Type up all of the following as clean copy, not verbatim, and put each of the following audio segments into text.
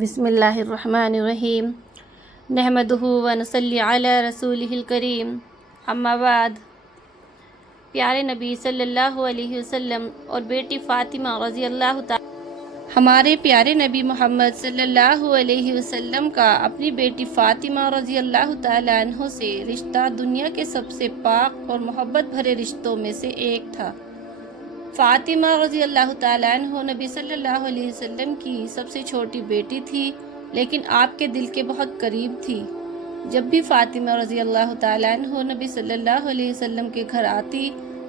بسم اللہ الرحمن الرحیم نحمدہ ونصلی علی رسولہ الکریم اما بعد۔ پیارے نبی صلی اللہ علیہ وسلم اور بیٹی فاطمہ رضی اللہ تعالی ہمارے پیارے نبی محمد صلی اللہ علیہ وسلم کا اپنی بیٹی فاطمہ رضی اللہ تعالی عنہ سے رشتہ دنیا کے سب سے پاک اور محبت بھرے رشتوں میں سے ایک تھا۔ فاطمہ رضی اللہ تعالیٰ عنہ نبی صلی اللہ علیہ وسلم کی سب سے چھوٹی بیٹی تھی، لیکن آپ کے دل کے بہت قریب تھی۔ جب بھی فاطمہ رضی اللہ تعالیٰ عنہ نبی صلی اللہ علیہ وسلم کے گھر آتی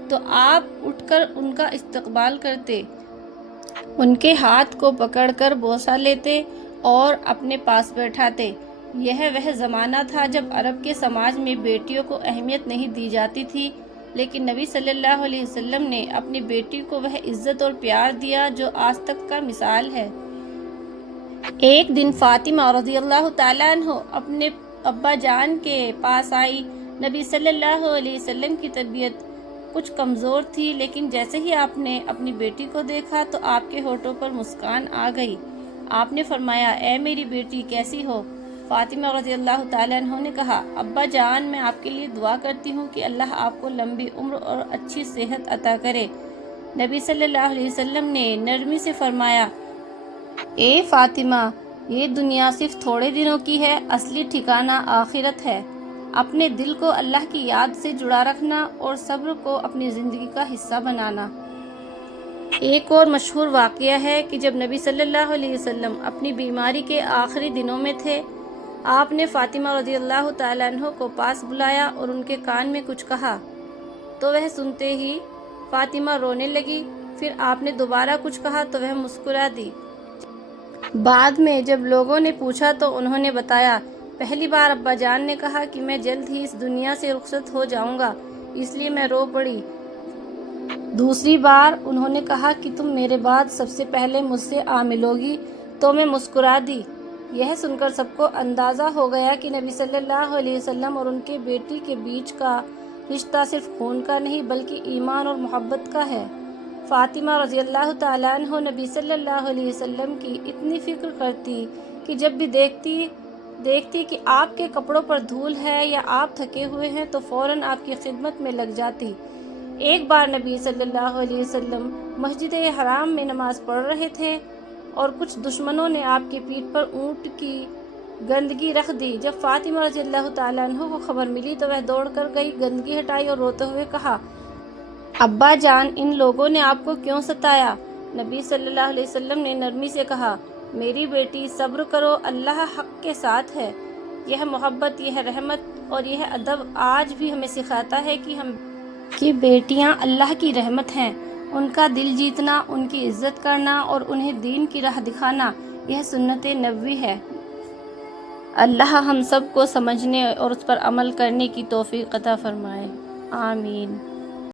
تو آپ اٹھ کر ان کا استقبال کرتے، ان کے ہاتھ کو پکڑ کر بوسہ لیتے اور اپنے پاس بیٹھاتے۔ یہ وہ زمانہ تھا جب عرب کے سماج میں بیٹیوں کو اہمیت نہیں دی جاتی تھی، لیکن نبی صلی اللہ علیہ وسلم نے اپنی بیٹی کو وہ عزت اور پیار دیا جو آج تک کا مثال ہے۔ ایک دن فاطمہ رضی اللہ تعالیٰ عنہ اپنے ابا جان کے پاس آئی۔ نبی صلی اللہ علیہ وسلم کی طبیعت کچھ کمزور تھی، لیکن جیسے ہی آپ نے اپنی بیٹی کو دیکھا تو آپ کے ہونٹوں پر مسکان آ گئی۔ آپ نے فرمایا، اے میری بیٹی کیسی ہو؟ فاطمہ رضی اللہ تعالیٰ عنہ نے کہا، ابا جان میں آپ کے لیے دعا کرتی ہوں کہ اللہ آپ کو لمبی عمر اور اچھی صحت عطا کرے۔ نبی صلی اللہ علیہ وسلم نے نرمی سے فرمایا، اے فاطمہ، یہ دنیا صرف تھوڑے دنوں کی ہے، اصلی ٹھکانہ آخرت ہے۔ اپنے دل کو اللہ کی یاد سے جڑا رکھنا اور صبر کو اپنی زندگی کا حصہ بنانا۔ ایک اور مشہور واقعہ ہے کہ جب نبی صلی اللہ علیہ وسلم اپنی بیماری کے آخری دنوں میں تھے، آپ نے فاطمہ رضی اللہ تعالیٰ عنہ کو پاس بلایا اور ان کے کان میں کچھ کہا تو وہ سنتے ہی فاطمہ رونے لگی۔ پھر آپ نے دوبارہ کچھ کہا تو وہ مسکرا دی۔ بعد میں جب لوگوں نے پوچھا تو انہوں نے بتایا، پہلی بار ابا جان نے کہا کہ میں جلد ہی اس دنیا سے رخصت ہو جاؤں گا، اس لیے میں رو پڑی۔ دوسری بار انہوں نے کہا کہ تم میرے بعد سب سے پہلے مجھ سے ملوگی، تو میں مسکرا دی۔ یہ سن کر سب کو اندازہ ہو گیا کہ نبی صلی اللہ علیہ وسلم اور ان کے بیٹی کے بیچ کا رشتہ صرف خون کا نہیں بلکہ ایمان اور محبت کا ہے۔ فاطمہ رضی اللہ تعالیٰ عنہ نبی صلی اللہ علیہ وسلم کی اتنی فکر کرتی کہ جب بھی دیکھتی کہ آپ کے کپڑوں پر دھول ہے یا آپ تھکے ہوئے ہیں تو فوراً آپ کی خدمت میں لگ جاتی۔ ایک بار نبی صلی اللہ علیہ وسلم مسجد حرام میں نماز پڑھ رہے تھے اور کچھ دشمنوں نے آپ کے پیٹھ پر اونٹ کی گندگی رکھ دی۔ جب فاطمہ رضی اللہ تعالیٰ عنہ کو خبر ملی تو وہ دوڑ کر گئی، گندگی ہٹائی اور روتے ہوئے کہا، ابا جان، ان لوگوں نے آپ کو کیوں ستایا؟ نبی صلی اللہ علیہ وسلم نے نرمی سے کہا، میری بیٹی صبر کرو، اللہ حق کے ساتھ ہے۔ یہ محبت، یہ رحمت اور یہ ادب آج بھی ہمیں سکھاتا ہے کہ بیٹیاں اللہ کی رحمت ہیں۔ ان کا دل جیتنا، ان کی عزت کرنا اور انہیں دین کی راہ دکھانا، یہ سنت نبوی ہے۔ اللہ ہم سب کو سمجھنے اور اس پر عمل کرنے کی توفیق عطا فرمائے، آمین۔